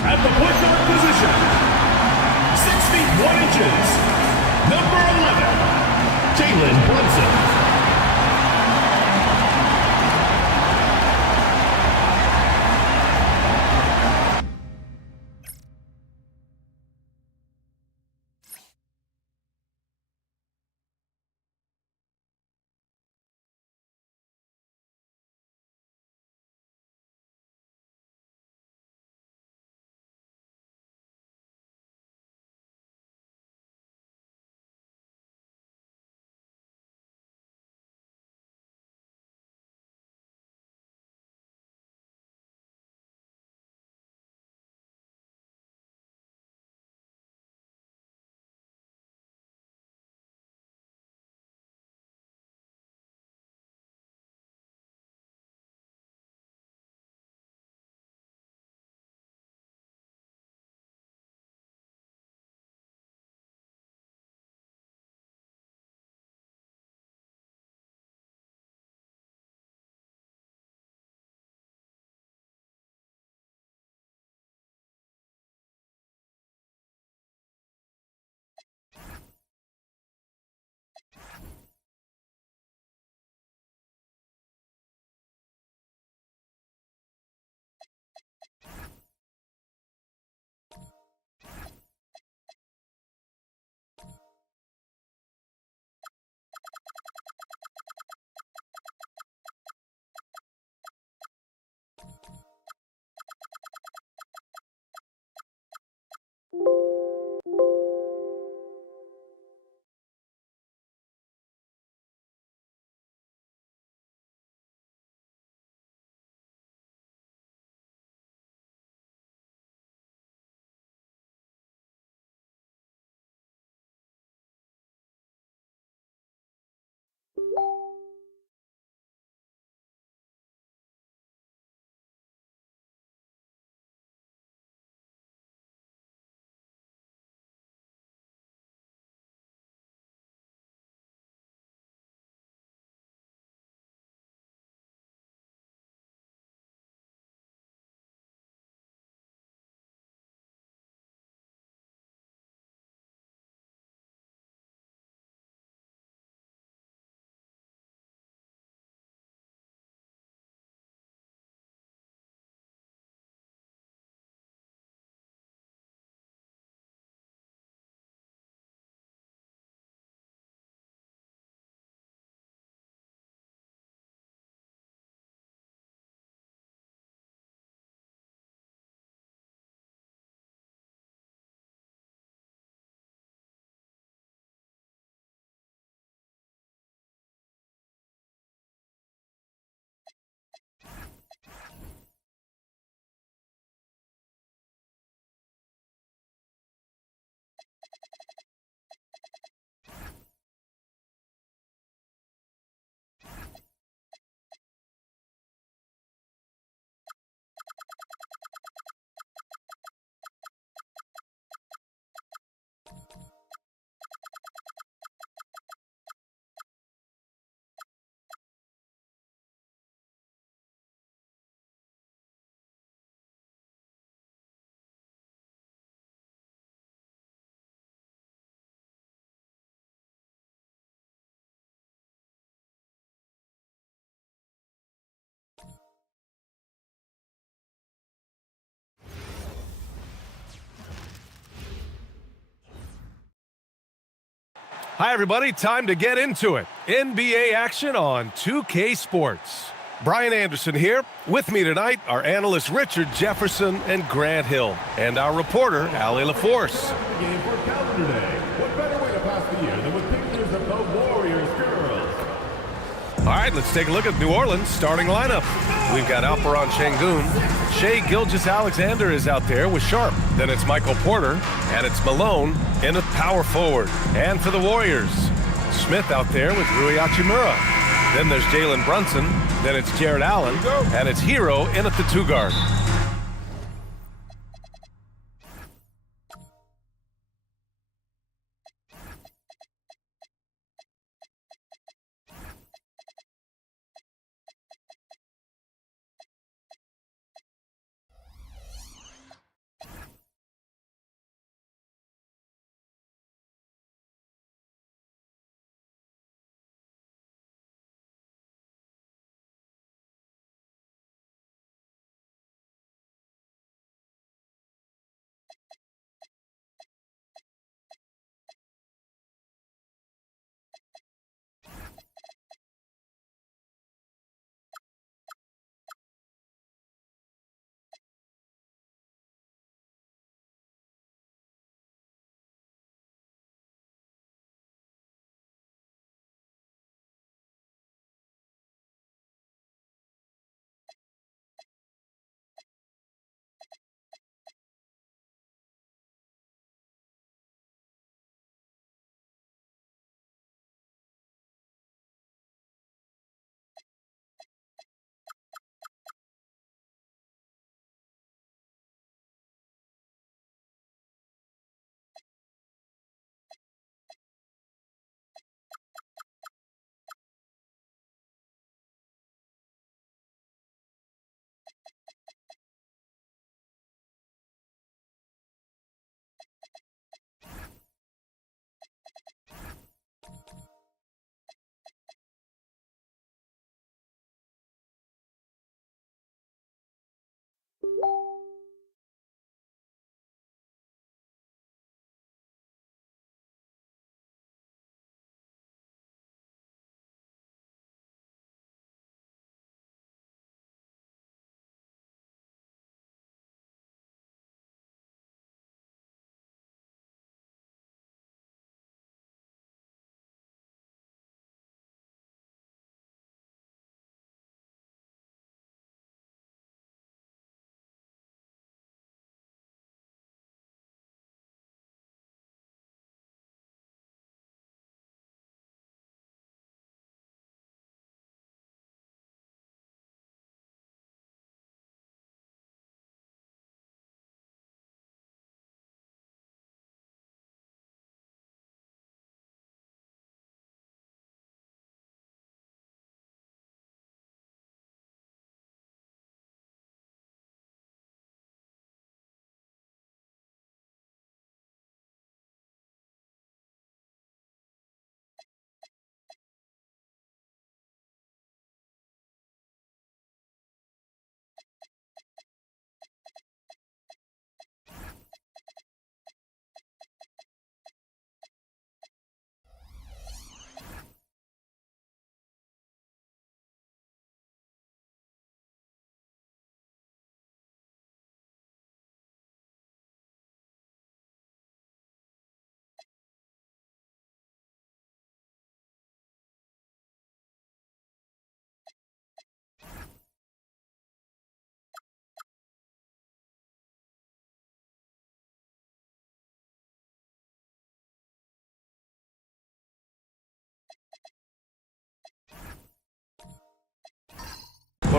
At the point guard position, 6 feet 1 inches, number 11, Jalen Brunson. Hi, everybody. Time to get into it. NBA action on 2K Sports. Brian Anderson here. With me tonight are analysts Richard Jefferson and Grant Hill, and our reporter, Allie LaForce. Game for Calendar Day. What better way to pass the year than with pictures of the Warriors girls? All right, let's take a look at New Orleans' starting lineup. We've got Alperon Şengün. Shai Gilgeous-Alexander is out there with Sharp. Then it's Michael Porter, and it's Malone in at power forward. And for the Warriors, Smith out there with Rui Hachimura. Then there's Jalen Brunson. Then it's Jared Allen. And it's Hero in at the 2 guard.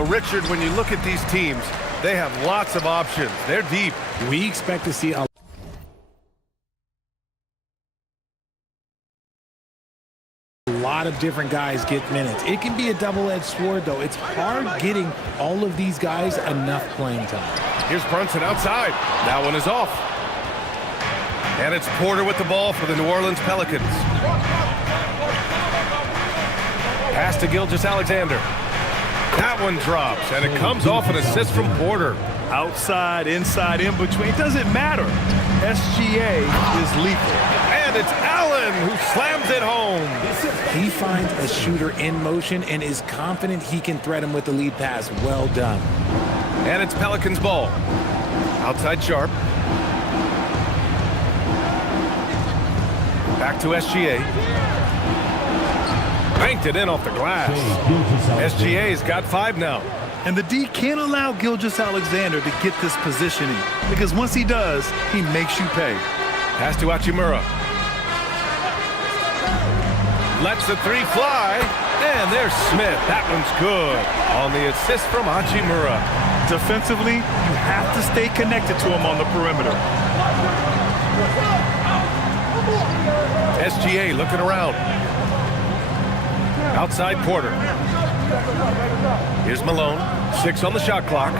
But Richard, when you look at these teams, they have lots of options. They're deep. We expect to see a lot of different guys get minutes. It can be a double-edged sword, though. It's hard getting all of these guys enough playing time. Here's Brunson outside. That one is off. And it's Porter with the ball for the New Orleans Pelicans. Pass to Gilgeous-Alexander. That one drops, and it comes off an assist from Porter. Outside, inside, in between, it doesn't matter. SGA is lethal. And it's Allen who slams it home. He finds a shooter in motion and is confident he can thread him with the lead pass. Well done. And it's Pelicans ball. Outside Sharp. Back to SGA. Banked it in off the glass. SGA's got 5 now. And the D can't allow Gilgeous-Alexander to get this positioning, because once he does, he makes you pay. Pass to Hachimura. Lets the 3 fly. And there's Smith. That one's good on the assist from Hachimura. Defensively, you have to stay connected to him on the perimeter. SGA looking around. Outside Porter. Here's Malone. 6 on the shot clock.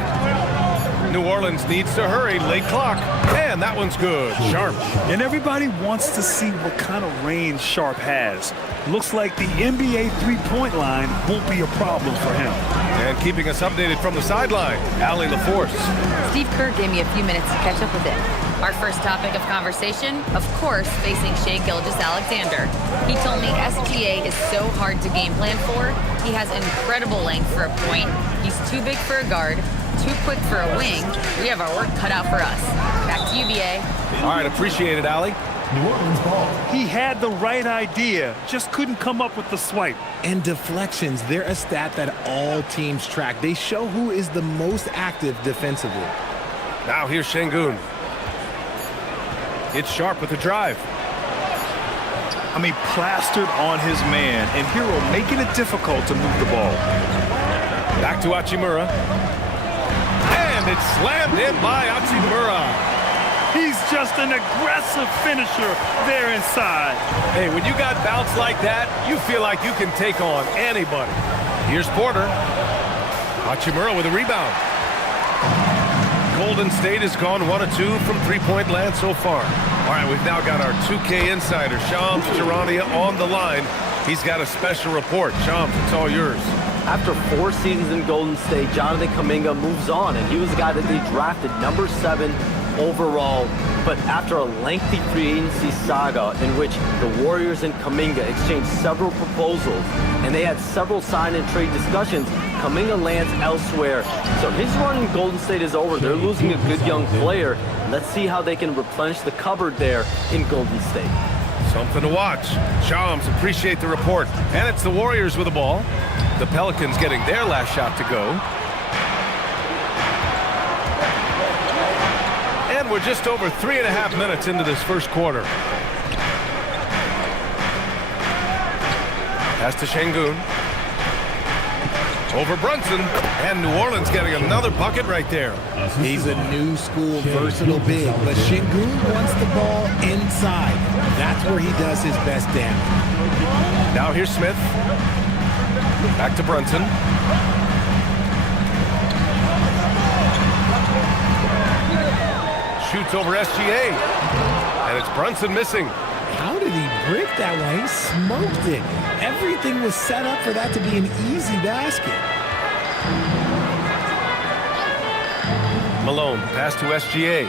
New Orleans needs to hurry. Late clock. And that one's good. Sharp. And everybody wants to see what kind of range Sharp has. Looks like the NBA three-point line won't be a problem for him. And keeping us updated from the sideline, Allie LaForce. Steve Kerr gave me a few minutes to catch up with him. Our first topic of conversation, of course, facing Shai Gilgeous-Alexander. He told me SGA is so hard to game plan for. He has incredible length for a point. He's too big for a guard, too quick for a wing. We have our work cut out for us. Back to you, BA. All right, appreciate it, Allie. New Orleans ball. He had the right idea, just couldn't come up with the swipe. And deflections, they're a stat that all teams track. They show who is the most active defensively. Now here's Şengün. It's Sharp with the drive. I mean, plastered on his man, and Hero making it difficult to move the ball. Back to Hachimura. And it's slammed in by Hachimura. He's just an aggressive finisher there inside. Hey, when you got bounce like that, you feel like you can take on anybody. Here's Porter. Hachimura with a rebound. Golden State has gone 1 of 2 from three-point land so far. All right, we've now got our 2K insider, Shams Charania, on the line. He's got a special report. Shams, it's all yours. After 4 seasons in Golden State, Jonathan Kuminga moves on, and he was the guy that they drafted number 7 overall. But after a lengthy free agency saga in which the Warriors and Kuminga exchanged several proposals, and they had several sign and trade discussions, Kuminga lands elsewhere. So his run in Golden State is over. They're losing a good young player. Let's see how they can replenish the cupboard there in Golden State. Something to watch. Shams, appreciate the report. And it's the Warriors with the ball. The Pelicans getting their last shot to go. And we're just over 3.5 minutes into this first quarter. Pass to Şengün. Over Brunson. And New Orleans getting another bucket right there. He's a new school versatile big, but Şengün wants the ball inside. That's where he does his best damage. Now here's Smith. Back to Brunson. Shoots over SGA. And it's Brunson missing. How did he break that one? He smoked it. Everything was set up for that to be an easy basket. Malone, pass to SGA.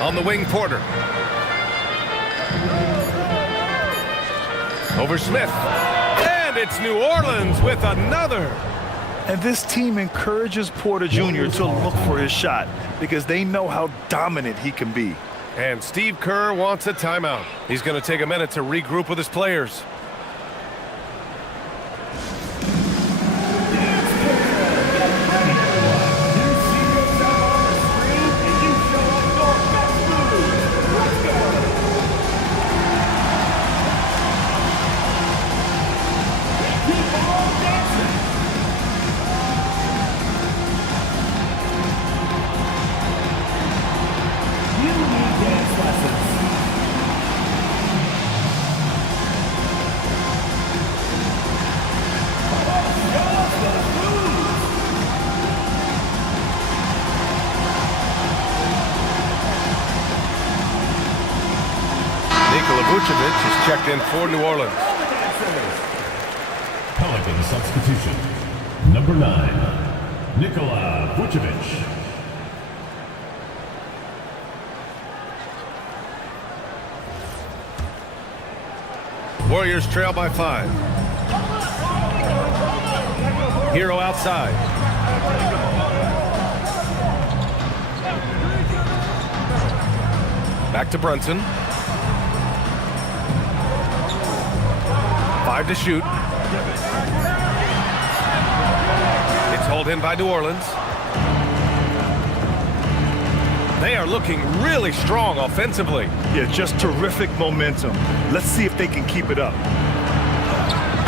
On the wing, Porter. Over Smith. And it's New Orleans with another. And this team encourages Porter Jr. to look for his shot because they know how dominant he can be. And Steve Kerr wants a timeout. He's going to take a minute to regroup with his players. Vucevic is checked in for New Orleans. Pelican substitution. Number 9, Nikola Vucevic. Warriors trail by 5. Hero outside. Back to Brunson. 5 to shoot. It's hauled in by New Orleans. They are looking really strong offensively. Yeah, just terrific momentum. Let's see if they can keep it up.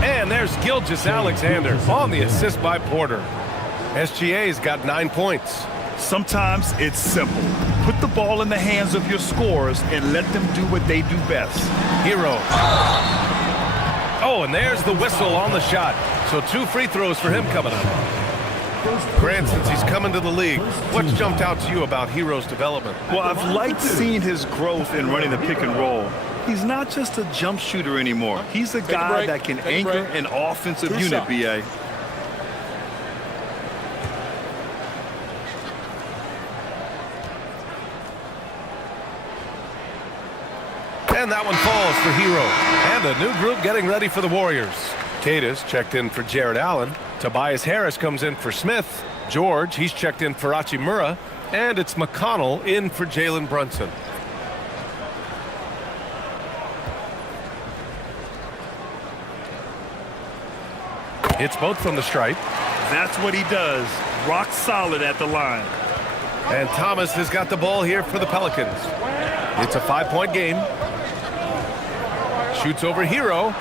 And there's Gilgeous-Alexander on the assist by Porter. SGA's got 9 points. Sometimes it's simple. Put the ball in the hands of your scorers and let them do what they do best. Hero. Oh, and there's the whistle on the shot. So 2 free throws for him coming up. Grant, since he's coming to the league, what's jumped out to you about Hero's development? Well, I've liked seeing his growth in running the pick and roll. He's not just a jump shooter anymore. He's a guy that can anchor an offensive unit, B.A. And that one falls for Hero. And a new group getting ready for the Warriors. Tatus checked in for Jared Allen. Tobias Harris comes in for Smith. George, he's checked in for Hachimura. And it's McConnell in for Jalen Brunson. It's both from the stripe. That's what he does. Rock solid at the line. And Thomas has got the ball here for the Pelicans. It's a 5-point game. Shoots over Hero.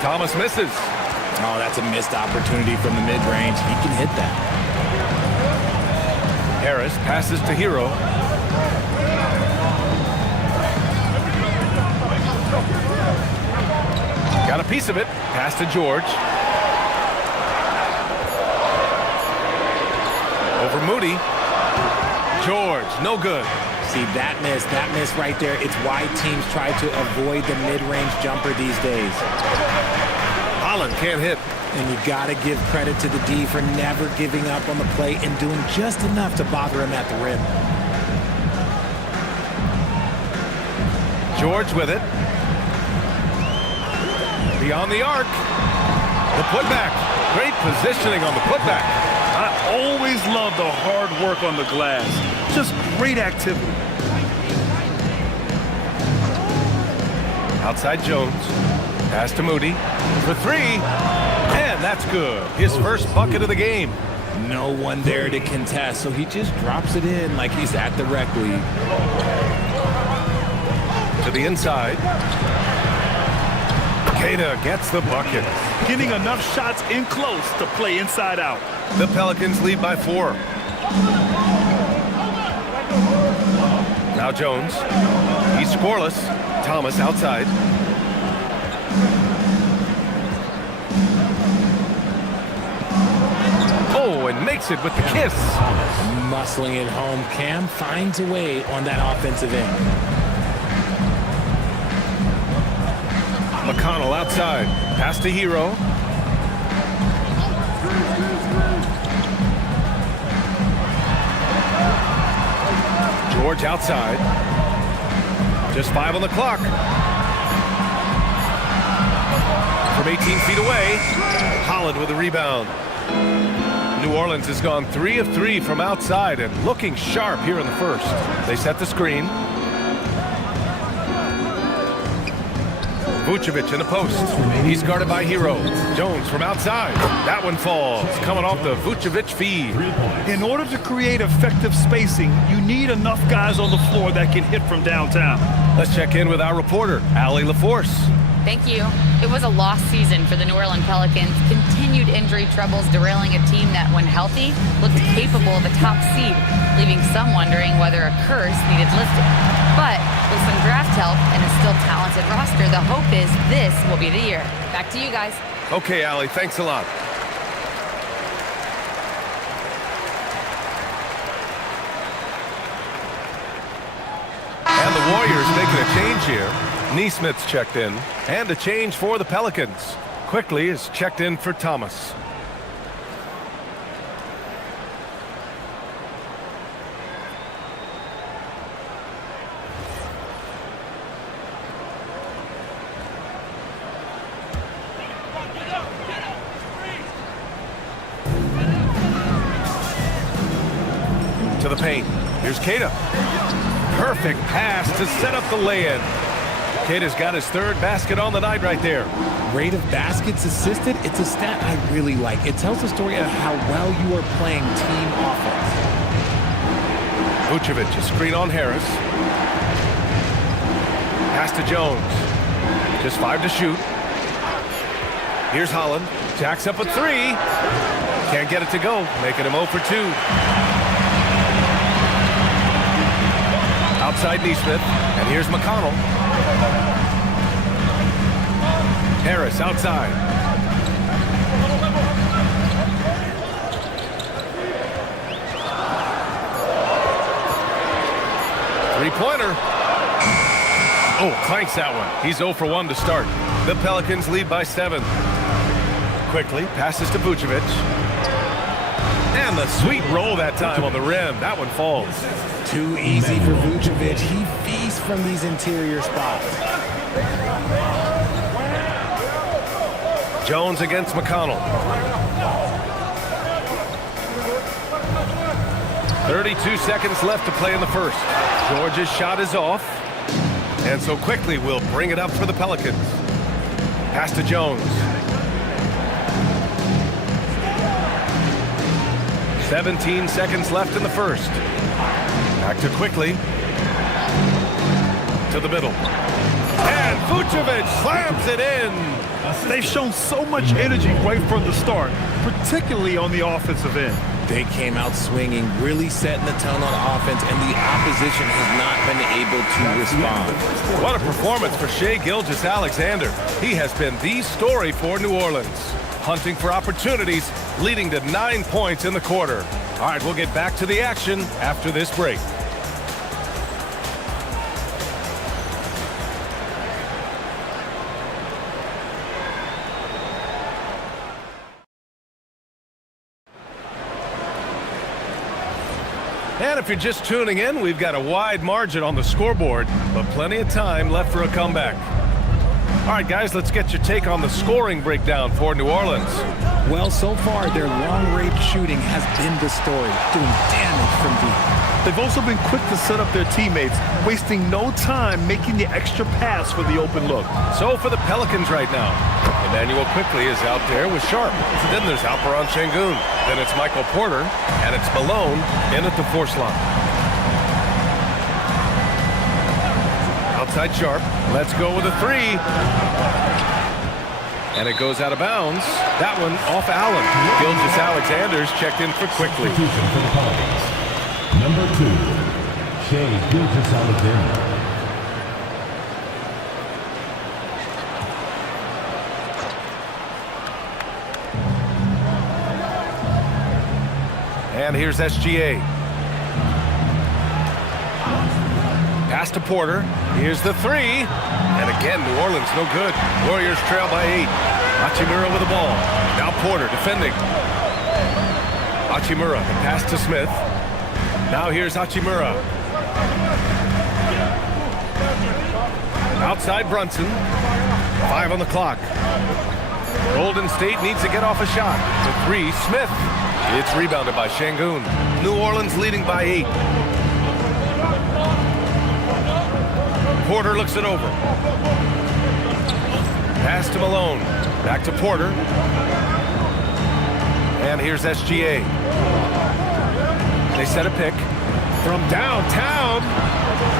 Thomas misses. Oh, that's a missed opportunity from the mid-range. He can hit that. Harris passes to Hero. Got a piece of it. Pass to George. Over Moody. George, no good. See, that miss right there. It's why teams try to avoid the mid-range jumper these days. Holland can't hit. And you got to give credit to the D for never giving up on the play and doing just enough to bother him at the rim. George with it. Beyond the arc. The putback. Great positioning on the putback. I always love the hard work on the glass. Just great activity. Outside Jones. Pass to Moody. For 3. And that's good. His first bucket of the game. No one there to contest, so he just drops it in like he's at the rec league. To the inside. Queta gets the bucket. Getting enough shots in close to play inside out. The Pelicans lead by 4. Now Jones. He's scoreless. Thomas outside. Oh, and makes it with the kiss. Muscling it home. Cam finds a way on that offensive end. McConnell outside. Pass to Hero. George outside. Just 5 on the clock. From 18 feet away, Holland with a rebound. New Orleans has gone 3 of 3 from outside and looking sharp here in the first. They set the screen. Vucevic in the post. He's guarded by Hero. Jones from outside. That one falls. Coming off the Vucevic feed. In order to create effective spacing, you need enough guys on the floor that can hit from downtown. Let's check in with our reporter, Allie LaForce. Thank you. It was a lost season for the New Orleans Pelicans. Continued injury troubles derailing a team that, when healthy, looked capable of a top seed, leaving some wondering whether a curse needed lifting. But with some draft help and a still talented roster, the hope is this will be the year. Back to you guys. Okay, Allie, thanks a lot. And the Warriors making a change here. Neesmith's checked in. And a change for the Pelicans. Quickly is checked in for Thomas. To the paint. Here's Keita. Perfect pass to set up the lay-in. Keita's got his third basket on the night right there. Rate of baskets assisted, it's a stat I really like. It tells the story of how well you are playing team offense. Vucevic, a screen on Harris. Pass to Jones. Just 5 to shoot. Here's Holland. Jacks up a 3. Can't get it to go, making him 0 for 2. Outside Neesmith, and here's McConnell. Harris outside. Three-pointer. Oh, clanks that one. He's 0 for 1 to start. The Pelicans lead by 7. Quickly, passes to Vucevic. And the sweet roll that time on the rim. That one falls. Too easy for Vucevic. He feasts from these interior spots. Jones against McConnell. 32 seconds left to play in the first. George's shot is off. And so quickly we'll bring it up for the Pelicans. Pass to Jones. 17 seconds left in the first. Back to quickly. To the middle. And Vucevic slams it in. They've shown so much energy right from the start, particularly on the offensive end. They came out swinging, really setting the tone on offense, and the opposition has not been able to respond. What a performance for Shai Gilgeous-Alexander. He has been the story for New Orleans. Hunting for opportunities, leading to 9 points in the quarter. All right, we'll get back to the action after this break. And if you're just tuning in, we've got a wide margin on the scoreboard, but plenty of time left for a comeback. All right, guys, let's get your take on the scoring breakdown for New Orleans. Well, so far, their long-range shooting has been the story, doing damage from deep. They've also been quick to set up their teammates, wasting no time making the extra pass for the open look. So for the Pelicans right now, Emmanuel Quickly is out there with Sharp. Then there's Alperon Şengün. Then it's Michael Porter, and it's Malone in at the force line. Outside Sharp. Let's go with a 3. And it goes out of bounds. That one off Allen. Gilgeous-Alexander's checked in for Quickly. Substitution for the Pelicans. Number 2, Shai Gilgeous-Alexander. And here's SGA. Pass to Porter. Here's the 3. And again, New Orleans no good. Warriors trail by 8. Hachimura with the ball. Now Porter defending. Hachimura, the pass to Smith. Now here's Hachimura. Outside Brunson. 5 on the clock. Golden State needs to get off a shot. The 3, Smith. It's rebounded by Şengün. New Orleans leading by 8. Porter looks it over. Pass to Malone. Back to Porter. And here's SGA. They set a pick from downtown.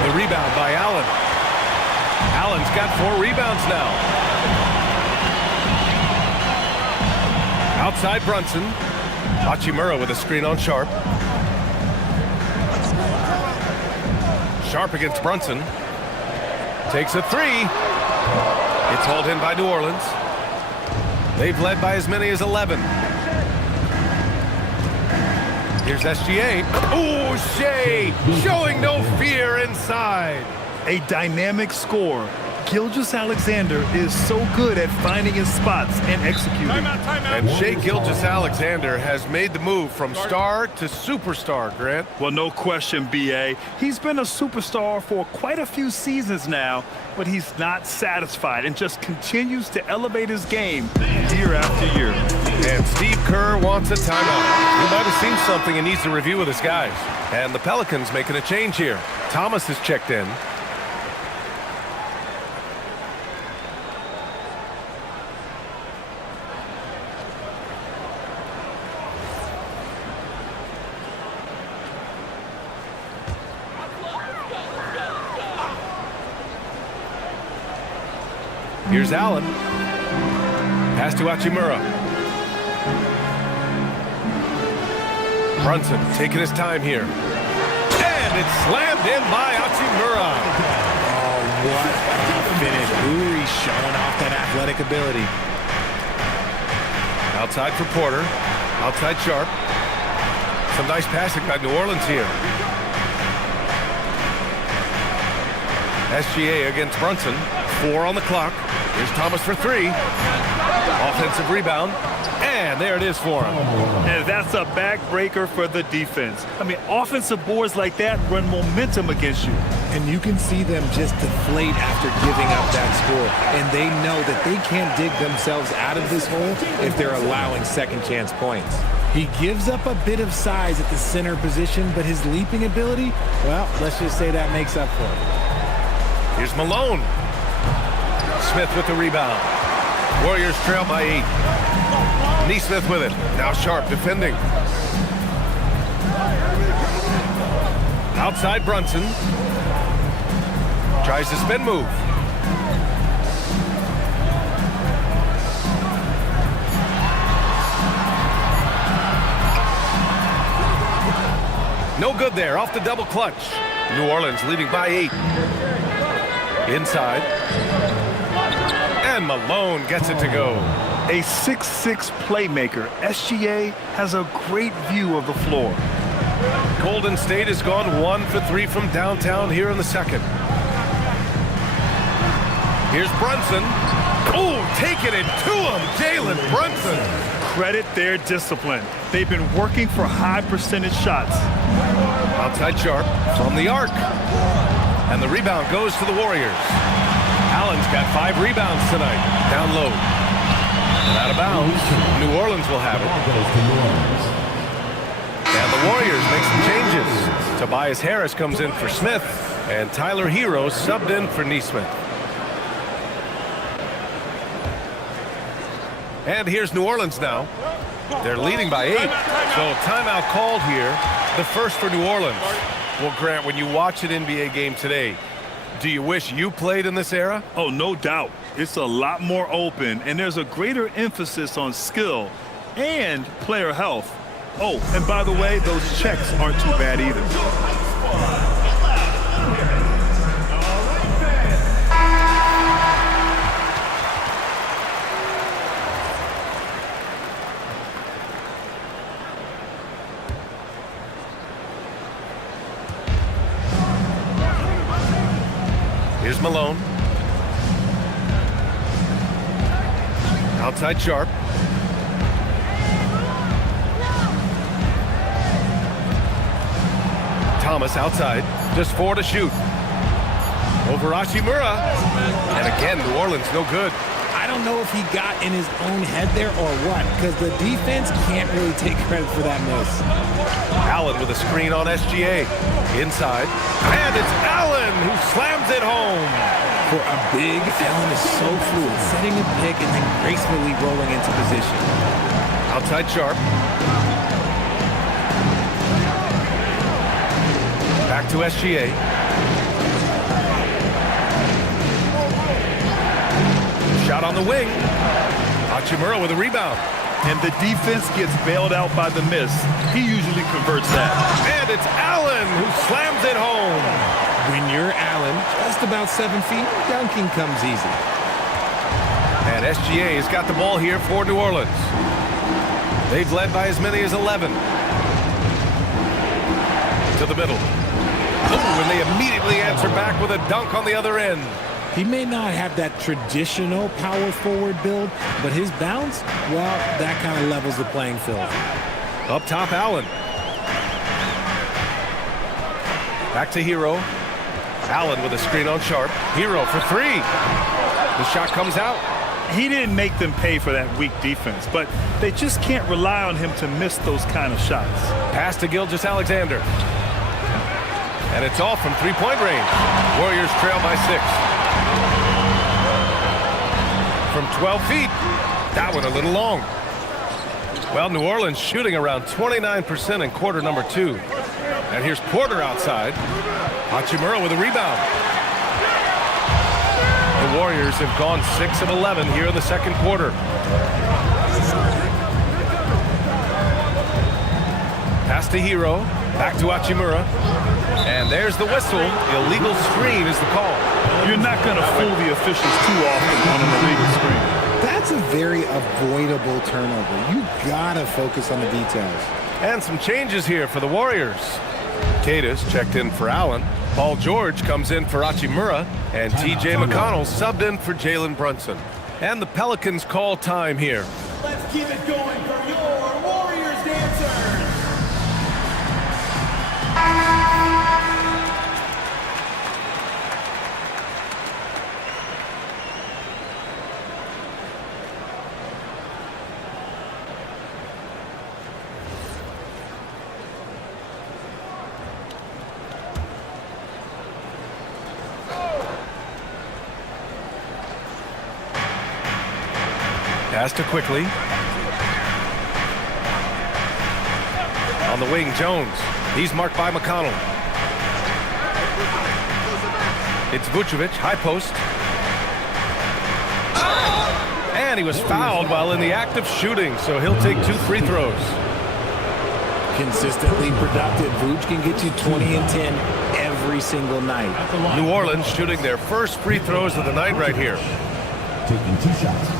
The rebound by Allen. Allen's got 4 rebounds now. Outside Brunson. Hachimura with a screen on Sharp. Sharp against Brunson. Takes a 3. It's hauled in by New Orleans. They've led by as many as 11. Here's SGA. Oh, Shai showing no fear inside. A dynamic score. Gilgeous-Alexander is so good at finding his spots and executing. And Shai Gilgeous-Alexander has made the move from star to superstar, Grant. Well, no question, B.A. He's been a superstar for quite a few seasons now, but he's not satisfied and just continues to elevate his game year after year. And Steve Kerr wants a timeout. He might have seen something and needs to review with his guys. And the Pelicans making a change here. Thomas has checked in. Here's Allen. Pass to Hachimura. Brunson taking his time here. And it's slammed in by Hachimura. Oh, what a finish. Uri showing off that athletic ability. Outside for Porter. Outside Sharp. Some nice passing by New Orleans here. SGA against Brunson. 4 on the clock. Here's Thomas for 3. Offensive rebound. And there it is for him. And that's a backbreaker for the defense. I mean, offensive boards like that run momentum against you. And you can see them just deflate after giving up that score. And they know that they can't dig themselves out of this hole if they're allowing second chance points. He gives up a bit of size at the center position, but his leaping ability, well, let's just say that makes up for it. Here's Malone. Smith with the rebound. Warriors trail by 8. Nesmith with it. Now Sharp defending. Outside Brunson. Tries the spin move. No good there. Off the double clutch. New Orleans leading by 8. Inside. And Malone gets it to go. A 6'6" playmaker, SGA has a great view of the floor. Golden State has gone 1 for 3 from downtown here in the second. Here's Brunson. Oh, taking it to him, Jalen Brunson. Credit their discipline. They've been working for high percentage shots. Outside Sharp from the arc. And the rebound goes to the Warriors. Allen's got 5 rebounds tonight. Down low. And out of bounds. New Orleans will have it. And the Warriors make some changes. Tobias Harris comes in for Smith. And Tyler Hero subbed in for Nesmith. And here's New Orleans now. They're leading by 8. So timeout called here. The first for New Orleans. Well, Grant, when you watch an NBA game today, do you wish you played in this era? Oh, no doubt. It's a lot more open, and there's a greater emphasis on skill and player health. Oh, and by the way, those checks aren't too bad either. Here's Malone. Outside Sharp. Thomas outside. Just 4 to shoot. Over Hachimura. And again, New Orleans no good. I don't know if he got in his own head there or what, because the defense can't really take credit for that miss. Allen with a screen on SGA. Inside. And it's Allen who slams it home. For a big, Allen is so fluid, setting a pick and then gracefully rolling into position. Outside Sharp. Back to SGA. Shot on the wing. Hachimura with a rebound. And the defense gets bailed out by the miss. He usually converts that. And it's Allen who slams it home. When you're Allen, just about 7 feet, dunking comes easy. And SGA has got the ball here for New Orleans. They've led by as many as 11. To the middle. Oh, and they immediately answer back with a dunk on the other end. He may not have that traditional power forward build, but his bounce, well, that kind of levels the playing field. Up top, Allen. Back to Hero. Allen with a screen on Sharp. Hero for three. The shot comes out. He didn't make them pay for that weak defense, but they just can't rely on him to miss those kind of shots. Pass to Gilgeous-Alexander. And it's off from three-point range. Warriors trail by 6. From 12 feet. That one a little long. Well, New Orleans shooting around 29% in quarter number 2. And here's Porter outside. Hachimura with a rebound. The Warriors have gone 6 of 11 here in the second quarter. Pass to Hero. Back to Hachimura. And there's the whistle. Illegal screen is the call. You're not going to fool the officials too often on an illegal screen. That's a very avoidable turnover. You gotta focus on the details. And some changes here for the Warriors. Cadis checked in for Allen. Paul George comes in for Hachimura. And T.J. McConnell subbed in for Jalen Brunson. And the Pelicans call time here. Let's keep it going for your Warriors dancers. Pass to Quickly. On the wing, Jones. He's marked by McConnell. It's Vucevic, high post. And he was fouled while in the act of shooting, so he'll take 2 free throws. Consistently productive. Vooch can get you 20 and 10 every single night. New Orleans shooting their first free throws of the night right here. Taking 2 shots.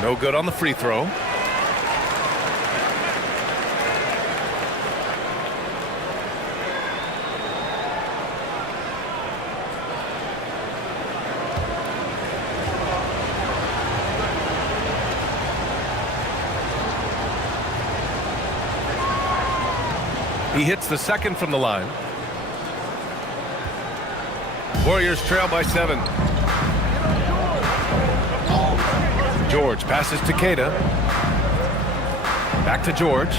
No good on the free throw. He hits the second from the line. Warriors trail by 7. George passes to Queta. Back to George.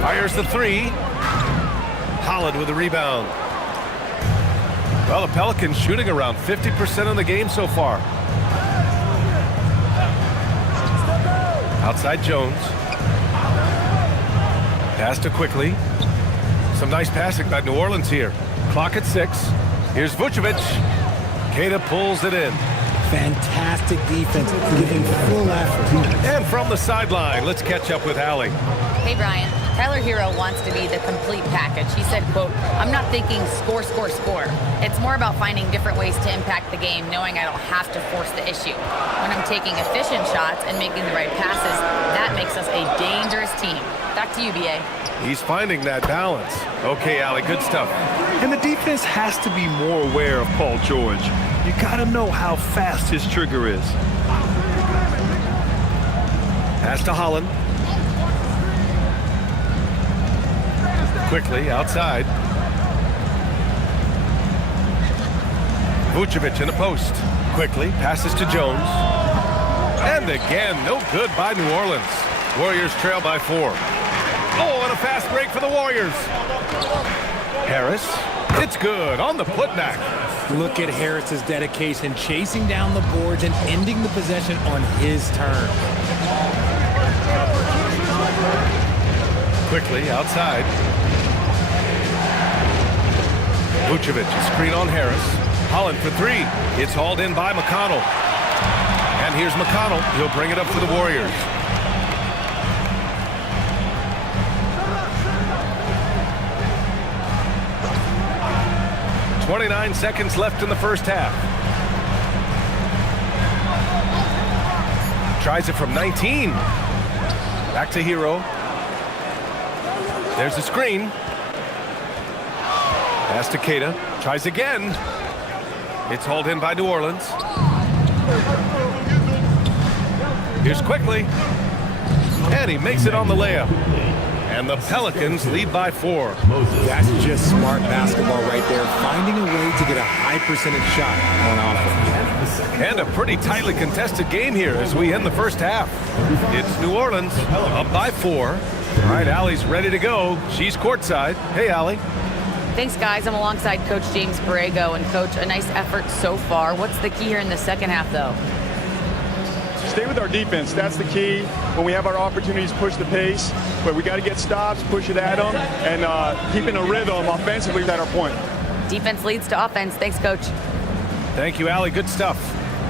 Fires the 3. Holland with the rebound. Well, the Pelicans shooting around 50% in the game so far. Outside Jones. Pass to Quickly. Some nice passing by New Orleans here. Clock at 6. Here's Vucevic. Queta pulls it in. Fantastic defense, giving full effort. And from the sideline, let's catch up with Allie. Hey, Brian. Tyler Hero wants to be the complete package. He said, quote, "I'm not thinking score, score, score. It's more about finding different ways to impact the game, knowing I don't have to force the issue. When I'm taking efficient shots and making the right passes, that makes us a dangerous team." Back to you, BA. He's finding that balance. Okay, Allie, good stuff. And the defense has to be more aware of Paul George. You got to know how fast his trigger is. Pass to Holland. Quickly outside. Vucevic in the post. Quickly passes to Jones. And again, no good by New Orleans. Warriors trail by 4. Oh, and a fast break for the Warriors. Harris. It's good on the putback. Look at Harris's dedication, chasing down the boards and ending the possession on his terms. Quickly outside. Vucevic, screen on Harris. Holland for 3. It's hauled in by McConnell. And here's McConnell. He'll bring it up for the Warriors. .29 seconds left in the first half. Tries it from 19. Back to Hero. There's the screen. Pass to Keita. Tries again. It's hauled in by New Orleans. Here's Quickly. And he makes it on the layup. And the Pelicans lead by 4. That's just smart basketball right there, finding a way to get a high percentage shot on offense. And a pretty tightly contested game here as we end the first half. It's New Orleans up by 4. All right, Allie's ready to go. She's courtside. Hey, Allie. Thanks, guys. I'm alongside Coach James Borrego. And, Coach, a nice effort so far. What's the key here in the second half, though? Stay with our defense. That's the key. When we have our opportunities, push the pace. But we got to get stops, push it at them, and keeping a rhythm offensively at our point. Defense leads to offense. Thanks, Coach. Thank you, Allie. Good stuff.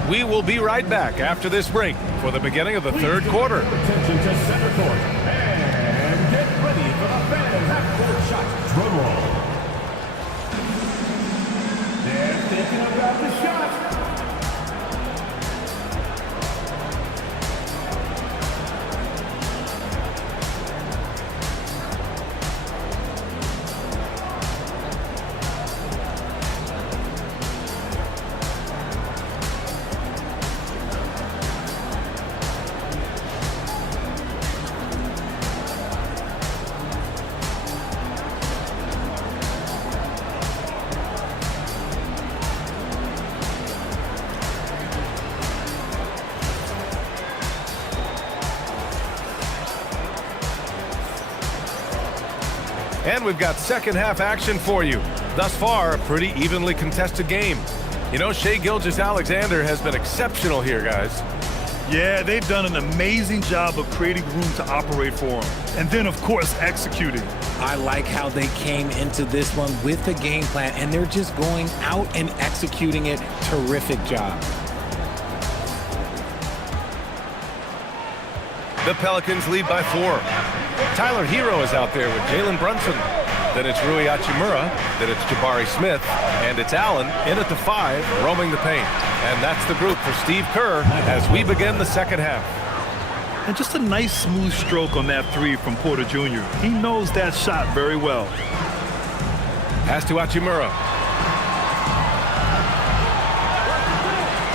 We will be right back after this break for the beginning of the third quarter. Attention to center court. And get ready for the Phantom half-court shot. Drum roll. They're thinking about the shot. And we've got second half action for you. Thus far, a pretty evenly contested game. You know, Shai Gilgeous-Alexander has been exceptional here, guys. Yeah, they've done an amazing job of creating room to operate for him. And then, of course, executing. I like how they came into this one with the game plan, and they're just going out and executing it. Terrific job. The Pelicans lead by 4. Tyler Hero is out there with Jalen Brunson. Then it's Rui Hachimura. Then it's Jabari Smith. And it's Allen in at the 5, roaming the paint. And that's the group for Steve Kerr as we begin the second half. And just a nice smooth stroke on that 3 from Porter Jr. He knows that shot very well. Pass to Hachimura.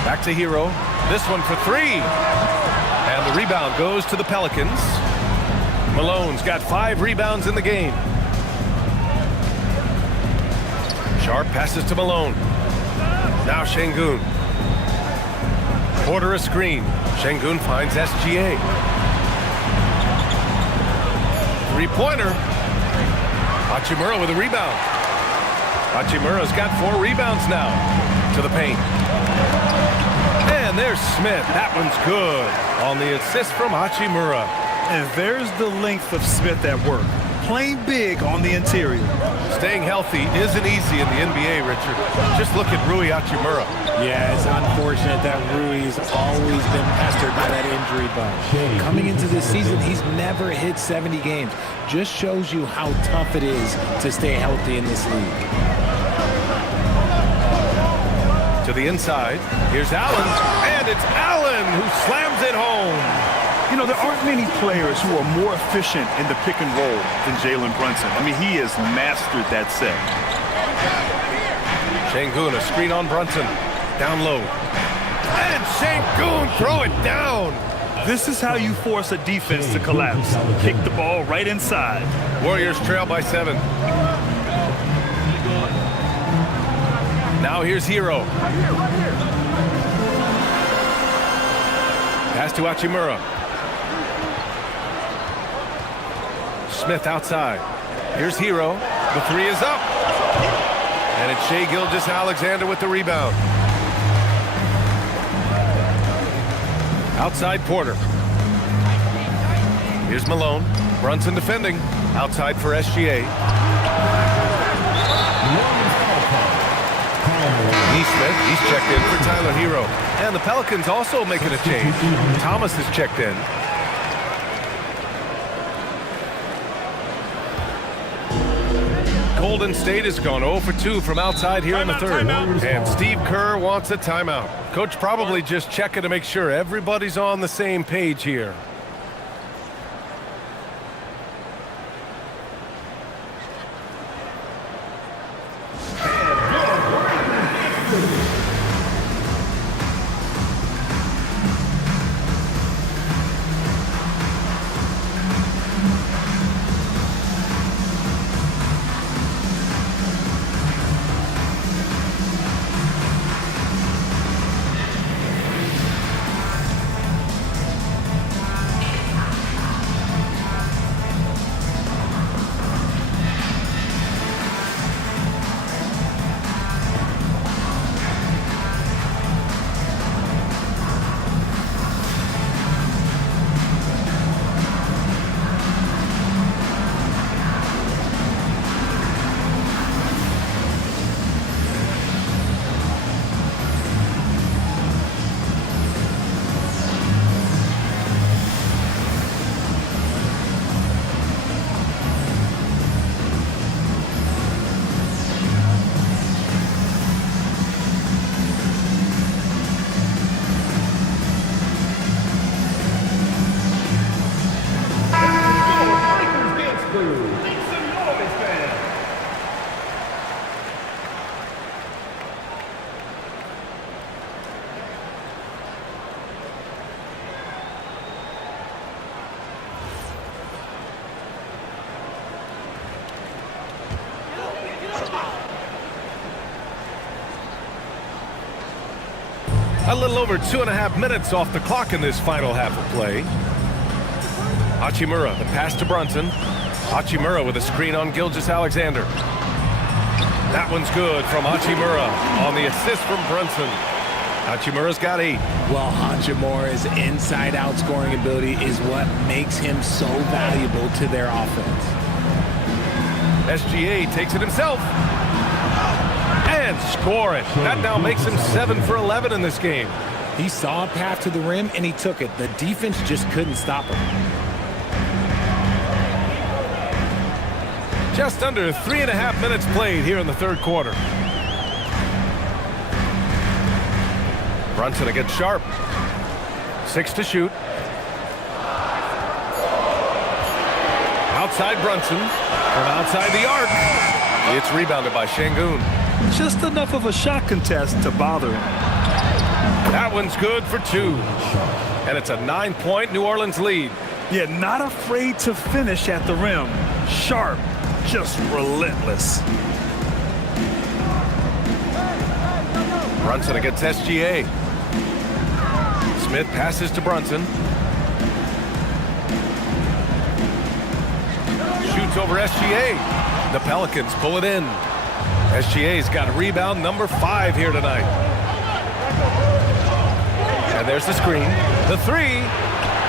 Back to Hero. This one for 3. And the rebound goes to the Pelicans. Malone's got 5 rebounds in the game. Sharp passes to Malone. Now Şengün. Porter a screen. Şengün finds SGA. Three-pointer. Hachimura with a rebound. Hachimura's got 4 rebounds now. To the paint. And there's Smith. That one's good. On the assist from Hachimura. And there's the length of Smith at work. Playing big on the interior. Staying healthy isn't easy in the NBA, Richard. Just look at Rui Hachimura. Yeah, it's unfortunate that Rui's always been pestered by that injury bug. Coming into this season, he's never hit 70 games. Just shows you how tough it is to stay healthy in this league. To the inside, here's Allen, and it's Allen who slams it home. You know, there aren't many players who are more efficient in the pick and roll than Jalen Brunson. I mean, he has mastered that set. Şengün, a screen on Brunson. Down low. And Şengün, throw it down. This is how you force a defense to collapse. Kick the ball right inside. Warriors trail by 7. Now here's Hero. Pass to Hachimura. Smith outside. Here's Hero. The 3 is up. And it's Shai Gilgeous-Alexander with the rebound. Outside Porter. Here's Malone. Brunson defending. Outside for SGA. Smith, he's checked in for Tyler Hero. And the Pelicans also making a change. Thomas is checked in. Golden State has gone 0 for 2 from outside here in the third. And Steve Kerr wants a timeout. Coach probably just checking to make sure everybody's on the same page here. A little over 2.5 minutes off the clock in this final half of play. Hachimura, the pass to Brunson. Hachimura with a screen on Gilgeous-Alexander. That one's good from Hachimura on the assist from Brunson. Hachimura's got 8. Well, Hachimura's inside-out scoring ability is what makes him so valuable to their offense. SGA takes it himself. And score it. That now makes him 7 for 11 in this game. He saw a path to the rim, and he took it. The defense just couldn't stop him. Just under 3.5 minutes played here in the third quarter. Brunson against Sharp. 6 to shoot. Outside Brunson. From outside the arc. It's rebounded by Şengün. Just enough of a shot contest to bother him. That one's good for 2. And it's a 9-point New Orleans lead. Yeah, not afraid to finish at the rim. Sharp, just relentless. Brunson against SGA. Smith passes to Brunson. Shoots over SGA. The Pelicans pull it in. SGA's got rebound number 5 here tonight. And there's the screen. The 3.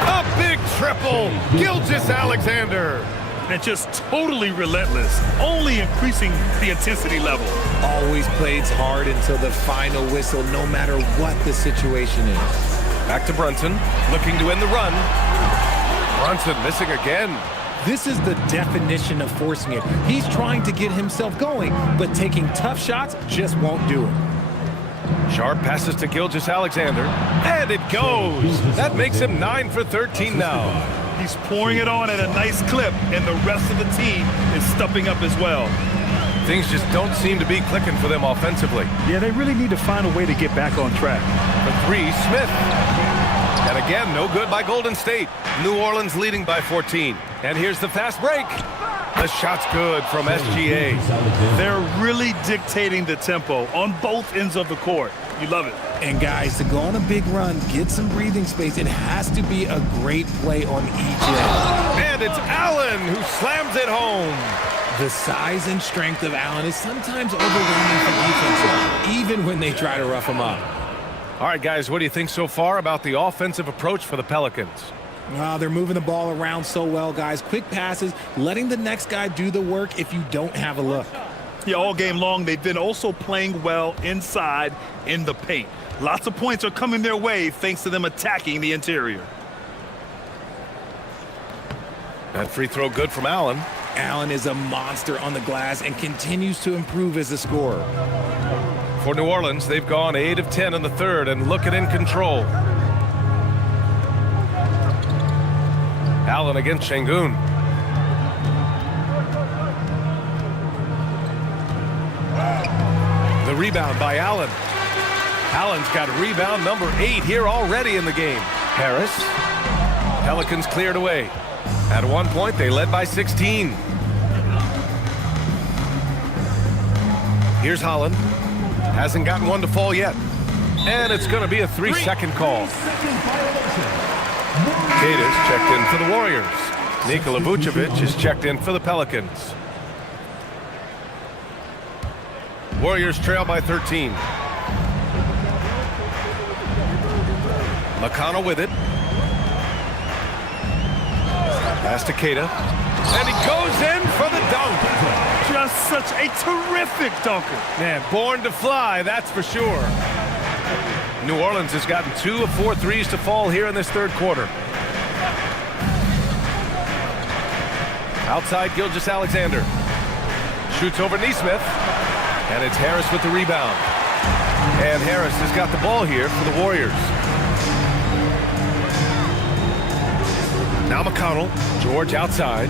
A big triple. Gilgeous-Alexander. And just totally relentless. Only increasing the intensity level. Always plays hard until the final whistle, no matter what the situation is. Back to Brunson. Looking to end the run. Brunson missing again. This is the definition of forcing it. He's trying to get himself going, but taking tough shots just won't do it. Sharp passes to Gilgeous-Alexander, and it goes. That makes him 9 for 13 now. He's pouring it on at a nice clip, and the rest of the team is stepping up as well. Things just don't seem to be clicking for them offensively. Yeah, they really need to find a way to get back on track. The 3, Smith. And again, no good by Golden State. New Orleans leading by 14. And here's the fast break. The shot's good from SGA. They're really dictating the tempo on both ends of the court. You love it. And guys, to go on a big run, get some breathing space, it has to be a great play on each end. And it's Allen who slams it home. The size and strength of Allen is sometimes overwhelming for defenses, even when they try to rough him up. All right, guys, what do you think so far about the offensive approach for the Pelicans? Well, they're moving the ball around so well, guys. Quick passes, letting the next guy do the work if you don't have a look. Yeah, all game long, they've been also playing well inside in the paint. Lots of points are coming their way thanks to them attacking the interior. That free throw good from Allen. Allen is a monster on the glass and continues to improve as a scorer. For New Orleans, they've gone 8 of 10 in the third and looking in control. Allen against Şengün. The rebound by Allen. Allen's got rebound number 8 here already in the game. Harris. Pelicans cleared away. At one point, they led by 16. Here's Holland. Hasn't gotten one to fall yet. And it's going to be a 3-second call. Kata's checked in for the Warriors. Nikola Vucevic is checked in for the Pelicans. Warriors trail by 13. McConnell with it. Pass to Kata. And he goes in for the dunk. Just such a terrific dunker. Man, born to fly, that's for sure. New Orleans has gotten 2 of 4 threes to fall here in this third quarter. Outside, Gilgeous-Alexander. Shoots over Nesmith. And it's Harris with the rebound. And Harris has got the ball here for the Warriors. Now McConnell. George outside.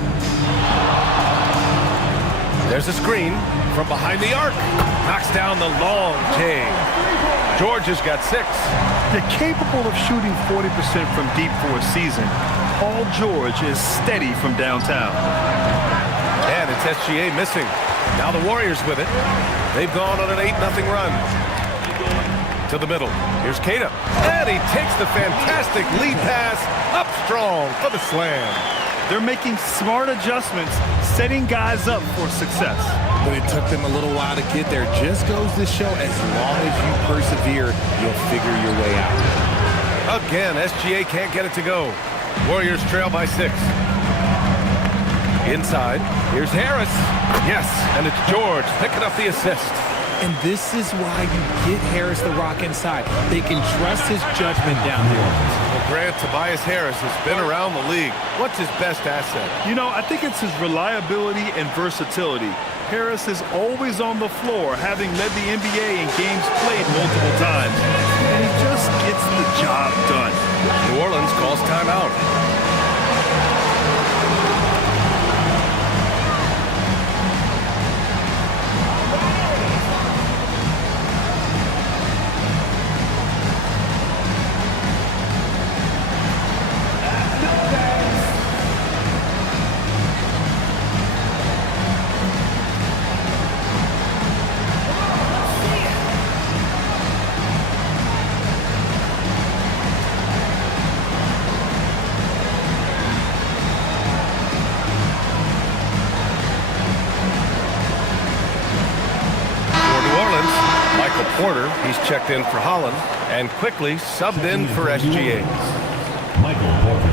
There's a screen from behind the arc. Knocks down the long J. George has got 6. They're capable of shooting 40% from deep for a season. Paul George is steady from downtown. And it's SGA missing. Now the Warriors with it. They've gone on an 8-0 run. To the middle. Here's Kata. And he takes the fantastic lead pass up strong for the slam. They're making smart adjustments, setting guys up for success. But it took them a little while to get there. Just goes to show as long as you persevere, you'll figure your way out. Again, SGA can't get it to go. Warriors trail by 6. Inside, here's Harris. Yes, and it's George picking up the assist. And this is why you get Harris the rock inside. They can trust his judgment down there. Well, Grant, Tobias Harris has been around the league. What's his best asset? You know, I think it's his reliability and versatility. Harris is always on the floor, having led the NBA in games played multiple times. And he just gets the job done. New Orleans calls timeout. Porter, he's checked in for Holland and quickly subbed in for SGA. Michael Porter,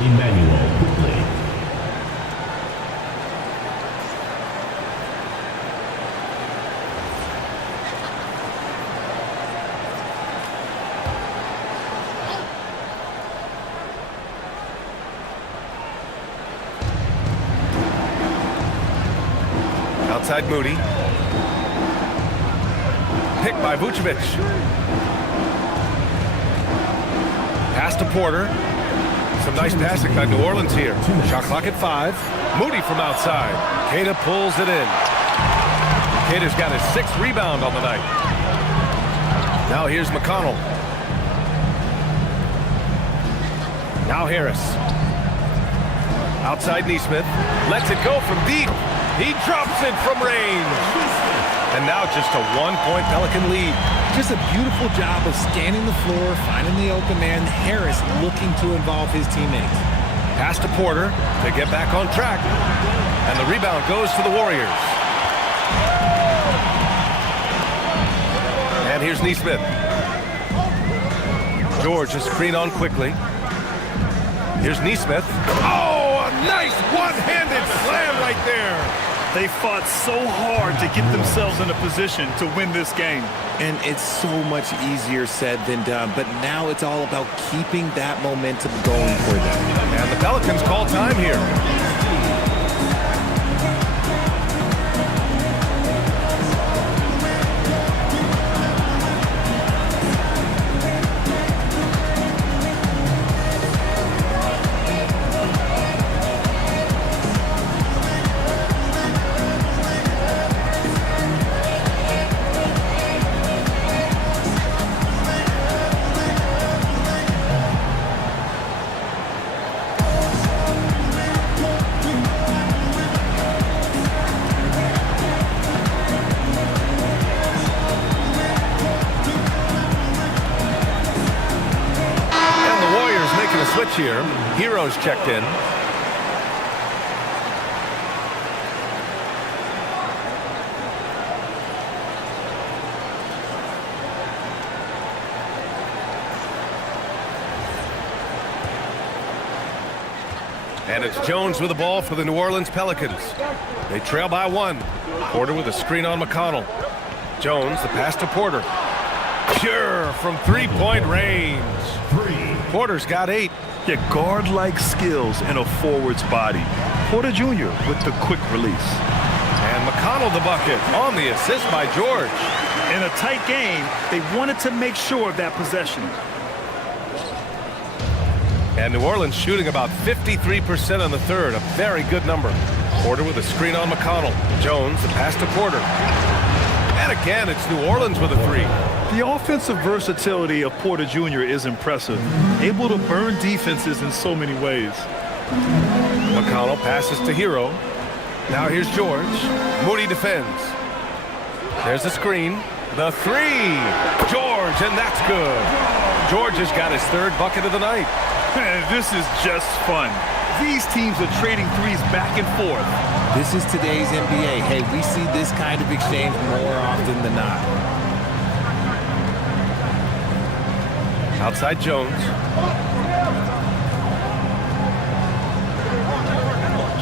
Emmanuel quickly. Outside Moody. Picked by Vucevic. Pass to Porter. Some nice passing by New Orleans here. Shot clock at 5. Moody from outside. Kata pulls it in. Kata's got his 6th rebound on the night. Now here's McConnell. Now Harris. Outside Nesmith. Lets it go from deep. He drops it from range. And now just a 1-point Pelican lead. Just a beautiful job of scanning the floor, finding the open man. Harris looking to involve his teammates. Pass to Porter to get back on track. And the rebound goes to the Warriors. And here's Nesmith. George is screen on quickly. Here's Nesmith. Oh, a nice one-handed slam right there. They fought so hard to get themselves in a position to win this game. And it's so much easier said than done. But now it's all about keeping that momentum going for them. And the Pelicans call time here. bench here. Hero's checked in. And it's Jones with the ball for the New Orleans Pelicans. They trail by 1. Porter with a screen on McConnell. Jones, the pass to Porter. Pure from three-point range. Porter's got 8. Yeah, guard-like skills in a forward's body. Porter Jr. with the quick release. And McConnell the bucket on the assist by George. In a tight game, they wanted to make sure of that possession. And New Orleans shooting about 53% on the third, a very good number. Porter with a screen on McConnell. Jones, the pass to Porter. And again, it's New Orleans with a 3. The offensive versatility of Porter Jr. is impressive. Able to burn defenses in so many ways. McConnell passes to Hero. Now here's George. Moody defends. There's the screen. The 3. George, and that's good. George has got his 3rd bucket of the night. This is just fun. These teams are trading threes back and forth. This is today's NBA. Hey, we see this kind of exchange more often than not. Outside Jones.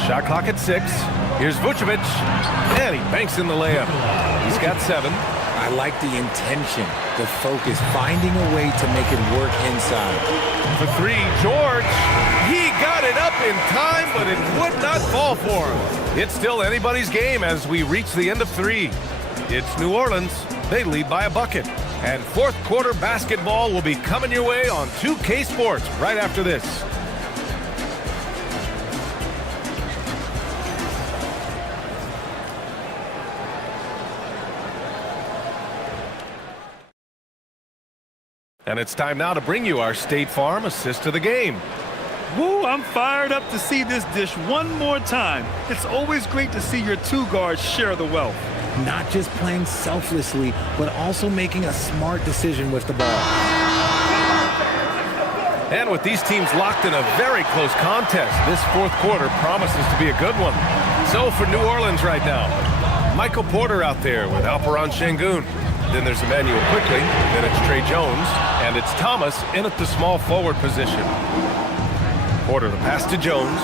Shot clock at 6. Here's Vucevic. And he banks in the layup. He's got 7. I like the intention, the focus, finding a way to make it work inside. For 3, George. He got it up in time, but it would not fall for him. It's still anybody's game as we reach the end of 3. It's New Orleans. They lead by a bucket. And 4th quarter basketball will be coming your way on 2K Sports right after this. And it's time now to bring you our State Farm assist of the game. Woo, I'm fired up to see this dish one more time. It's always great to see your 2 guards share the wealth. Not just playing selflessly, but also making a smart decision with the ball. And with these teams locked in a very close contest, this 4th quarter promises to be a good one. So for New Orleans right now, Michael Porter out there with Alperon Şengün. Then there's Emmanuel Quickly, then it's Trey Jones, and it's Thomas in at the small forward position. Porter the pass to Jones.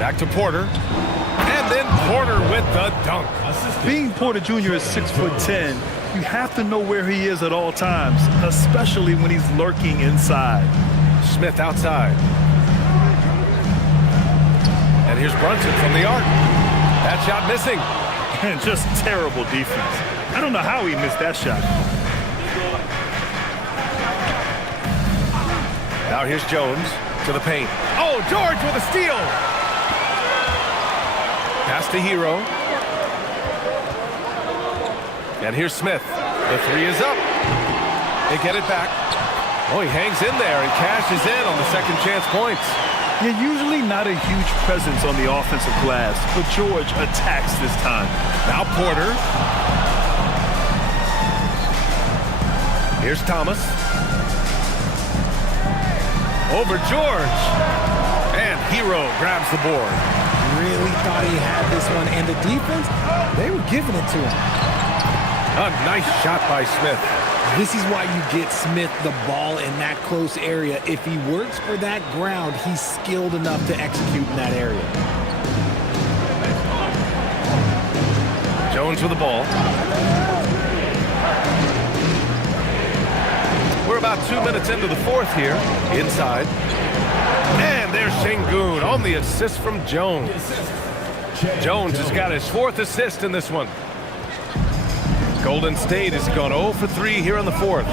Back to Porter. And then Porter with the dunk. Being Porter Jr. is 6'10", you have to know where he is at all times, especially when he's lurking inside. Smith outside. And here's Brunson from the arc. That shot missing. And just terrible defense. I don't know how he missed that shot. Now here's Jones to the paint. Oh, George with a steal. Pass to Hero. And here's Smith. The 3 is up. They get it back. Oh, he hangs in there and cashes in on the second chance points. You're usually not a huge presence on the offensive glass, but George attacks this time. Now Porter. Here's Thomas. Over George. And Hero grabs the board. Really thought he had this one, and the defense, they were giving it to him. A nice shot by Smith. This is why you get Smith the ball in that close area. If he works for that ground, he's skilled enough to execute in that area. Jones with the ball. We're about 2 minutes into the 4th here. Inside. And there's Şengün on the assist from Jones. Jones has got his 4th assist in this one. Golden State has gone 0 for 3 here in the 4th.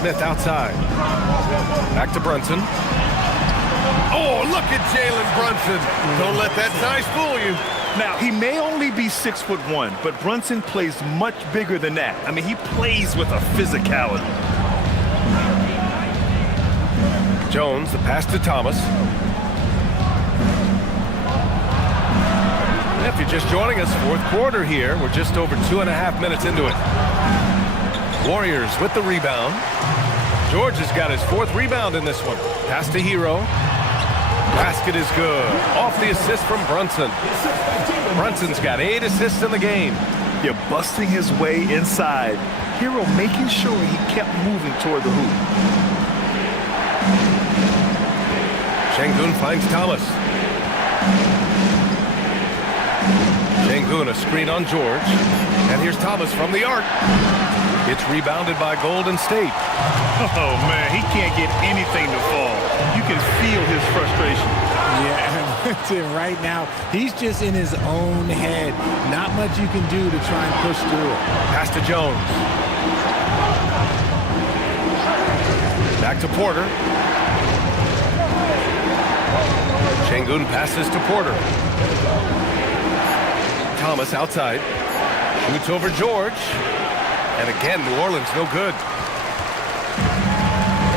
Smith outside. Back to Brunson. Oh, look at Jalen Brunson. Don't let that size fool you. Now, he may only be 6'1", but Brunson plays much bigger than that. I mean, he plays with a physicality. Jones, the pass to Thomas. If you're just joining us, 4th quarter here. We're just over 2.5 minutes into it. Warriors with the rebound. George has got his 4th rebound in this one. Pass to Hero. Basket is good. Off the assist from Brunson. Brunson's got 8 assists in the game. You're busting his way inside. Hero making sure he kept moving toward the hoop. Şengün finds Thomas. Şengün, a screen on George. And here's Thomas from the arc. It's rebounded by Golden State. Oh, man, he can't get anything to fall. You can feel his frustration. Yeah, right now, he's just in his own head. Not much you can do to try and push through it. Pass to Jones. Back to Porter. Şengün passes to Porter. Thomas outside. Shoots over George. And again, New Orleans no good.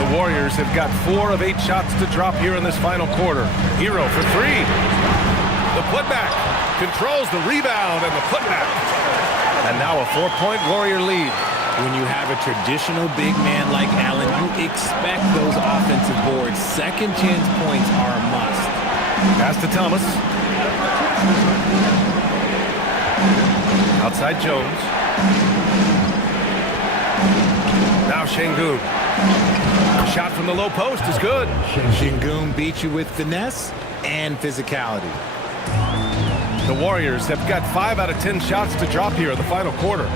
The Warriors have got 4 of 8 shots to drop here in this final quarter. Hero for 3. The putback. Controls the rebound and the putback. And now a 4-point Warrior lead. When you have a traditional big man like Allen, you expect those offensive boards. Second chance points are a must. Pass to Thomas. Outside Jones. Now Şengün. The shot from the low post is good. Şengün beat you with finesse and physicality. The Warriors have got 5 out of 10 shots to drop here in the final quarter.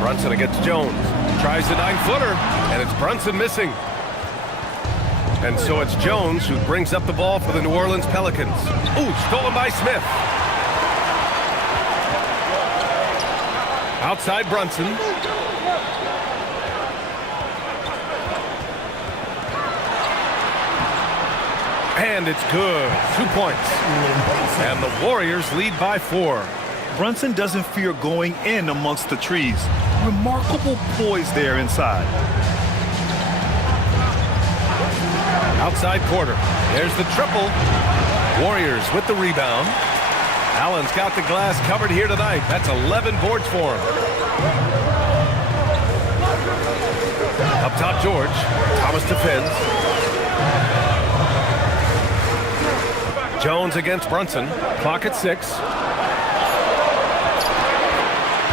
Brunson against Jones. Tries the 9-footer, and it's Brunson missing. And so it's Jones who brings up the ball for the New Orleans Pelicans. Ooh, stolen by Smith. Outside Brunson. And it's good. 2 points. And the Warriors lead by 4. Brunson doesn't fear going in amongst the trees. Remarkable poise there inside. Outside Porter. There's the triple. Warriors with the rebound. Allen's got the glass covered here tonight. That's 11 boards for him. Up top, George. Thomas defends. Jones against Brunson. Clock at 6.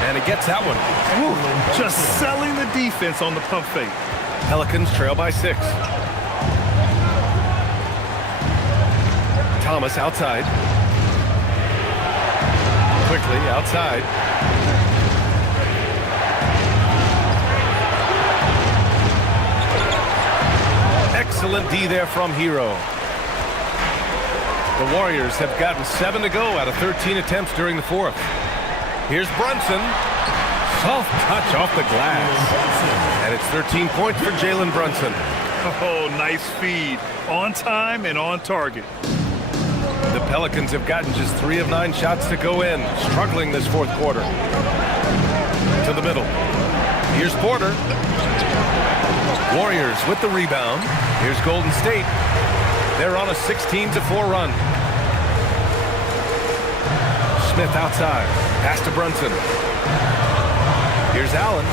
And he gets that one. Ooh, just selling the defense on the pump fake. Pelicans trail by 6. Thomas outside. Quickly outside. Excellent D there from Hero. The Warriors have gotten 7 to go out of 13 attempts during the 4th. Here's Brunson. Soft touch off the glass. And it's 13 points for Jalen Brunson. Oh, nice feed. On time and on target. The Pelicans have gotten just 3 of 9 shots to go in, struggling this 4th quarter. To the middle. Here's Porter. Warriors with the rebound. Here's Golden State. They're on a 16-4 run. Smith outside. Pass to Brunson. Here's Allen.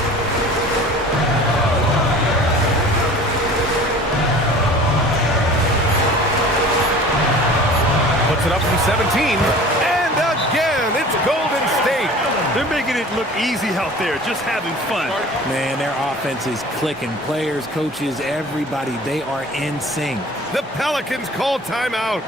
Puts it up from 17. And again, it's Golden State. They're making it look easy out there, just having fun. Man, their offense is clicking. Players, coaches, everybody, they are in sync. The Pelicans call timeout.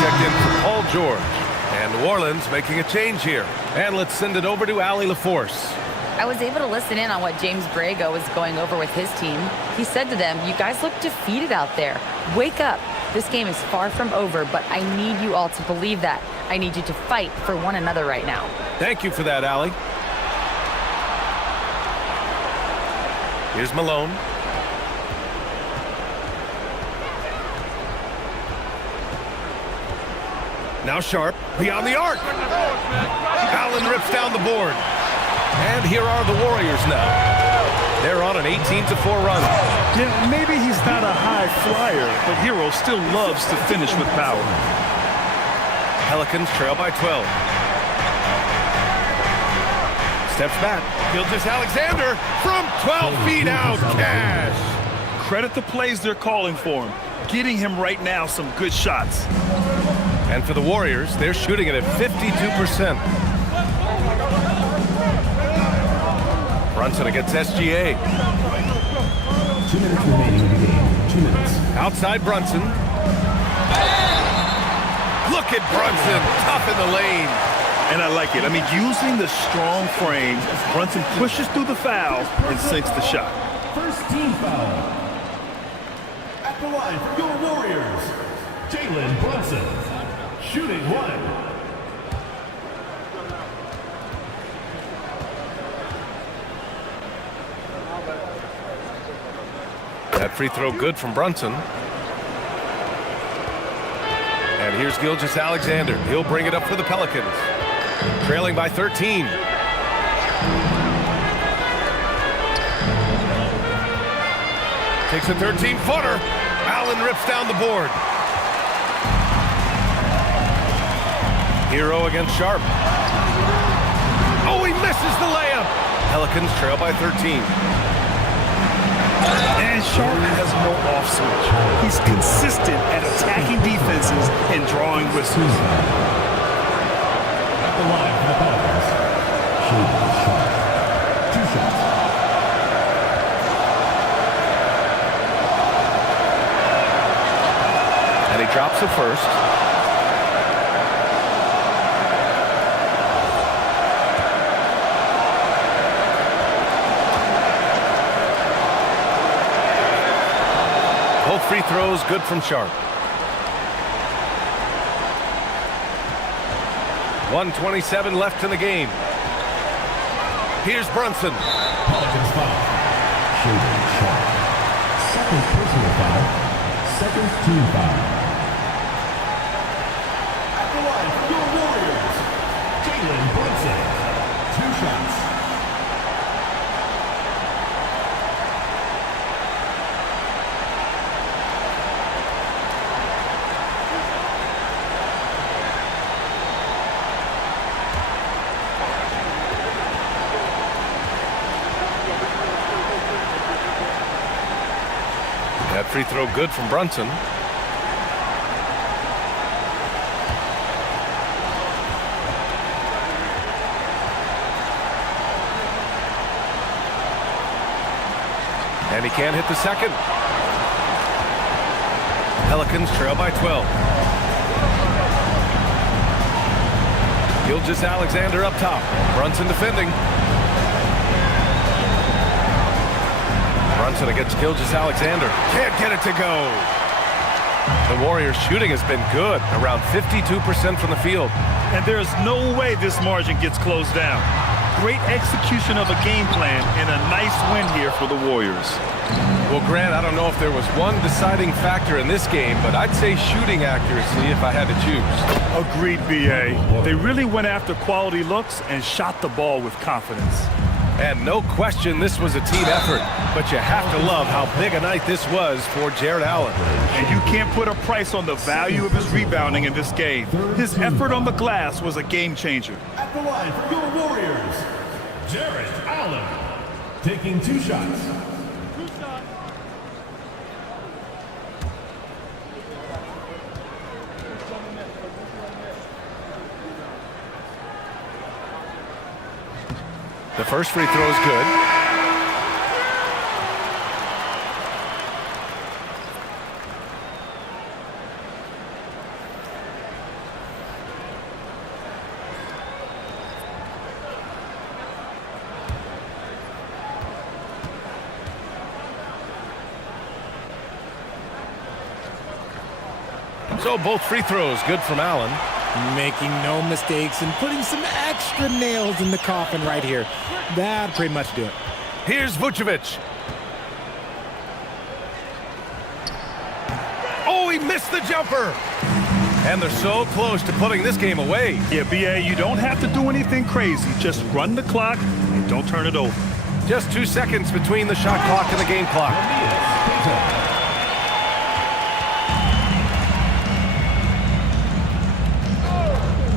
Checked in for Paul George. And New Orleans making a change here. And let's send it over to Allie LaForce. I was able to listen in on what James Borrego was going over with his team. He said to them, "You guys look defeated out there. Wake up. This game is far from over, but I need you all to believe that. I need you to fight for one another right now. Thank you for that, Allie. Here's Malone. Now Sharp, beyond the arc. Allen rips down the board. And here are the Warriors now. They're on an 18-4 run. Yeah, maybe he's not a high flyer, but Hero still loves to finish with power. Pelicans trail by 12. Steps back. Gilgeous-Alexander from 12 feet out. Cash. Credit the plays they're calling for him. Getting him right now some good shots. And for the Warriors, they're shooting it at 52%. Brunson against SGA. 2 minutes remaining in the game. 2 minutes. Outside Brunson. Look at Brunson, tough in the lane. And I like it. I mean, using the strong frame, Brunson pushes through the foul and sinks the shot. First team foul. At the line for your Warriors, Jalen Brunson. Shooting one. That free throw good from Brunson. And here's Gilgeous-Alexander. He'll bring it up for the Pelicans. Trailing by 13. Takes a 13-footer. Allen rips down the board. Hero against Sharp. Oh, he misses the layup. Pelicans trail by 13. And Sharp has no off switch. He's consistent at attacking defenses and drawing whistles. At the line for the Pelicans, Jalen Sharp. 2 shots. And he drops the first. Both free throws good from Sharp. 1:27 left in the game. Here's Brunson. Pelicans foul. Jalen Sharp. Second personal foul. Second team foul. At the line for your Warriors, Jalen Brunson. 2 shots. That free throw good from Brunson. And he can't hit the second. Pelicans trail by 12. Gilgeous-Alexander up top. Brunson defending. Brunson against Gilgeous-Alexander. Can't get it to go. The Warriors' shooting has been good, around 52% from the field. And there's no way this margin gets closed down. Great execution of a game plan and a nice win here for the Warriors. Well, Grant, I don't know if there was one deciding factor in this game, but I'd say shooting accuracy if I had to choose. Agreed, B.A. They really went after quality looks and shot the ball with confidence. And no question this was a team effort, but you have to love how big a night this was for Jared Allen. And you can't put a price on the value of his rebounding in this game. His effort on the glass was a game changer. At the line for your Warriors, Jared Allen. Taking 2 shots. The first free throw is good. So both free throws good from Allen. Making no mistakes and putting some extra nails in the coffin right here. That'd pretty much do it. Here's Vucevic. Oh, he missed the jumper. And they're so close to putting this game away. Yeah, BA, you don't have to do anything crazy. Just run the clock and don't turn it over. Just 2 seconds between the shot clock and the game clock.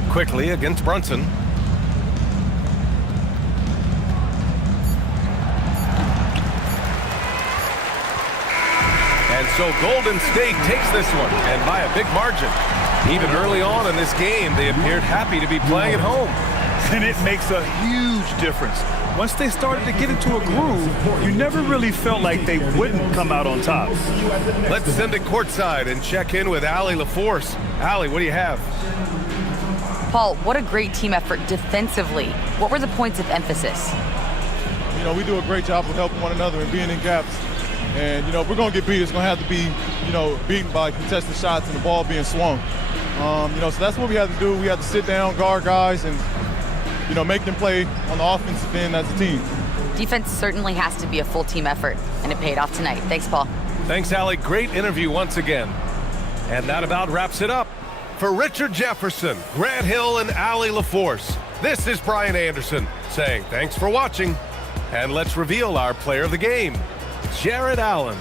Quickly against Brunson. And so Golden State takes this one, and by a big margin. Even early on in this game, they appeared happy to be playing at home. And it makes a huge difference. Once they started to get into a groove, you never really felt like they wouldn't come out on top. Let's send it courtside and check in with Allie LaForce. Allie, what do you have? Paul, what a great team effort defensively. What were the points of emphasis? You know, we do a great job of helping one another and being in gaps. And, you know, if we're going to get beat, it's going to have to be, you know, beaten by contested shots and the ball being swung. You know, so that's what we have to do. We have to sit down, guard guys, and, you know, make them play on the offensive end as a team. Defense certainly has to be a full team effort, and it paid off tonight. Thanks, Paul. Thanks, Allie. Great interview once again. And that about wraps it up. For Richard Jefferson, Grant Hill, and Allie LaForce, this is Brian Anderson saying thanks for watching. And let's reveal our player of the game, Jared Allen.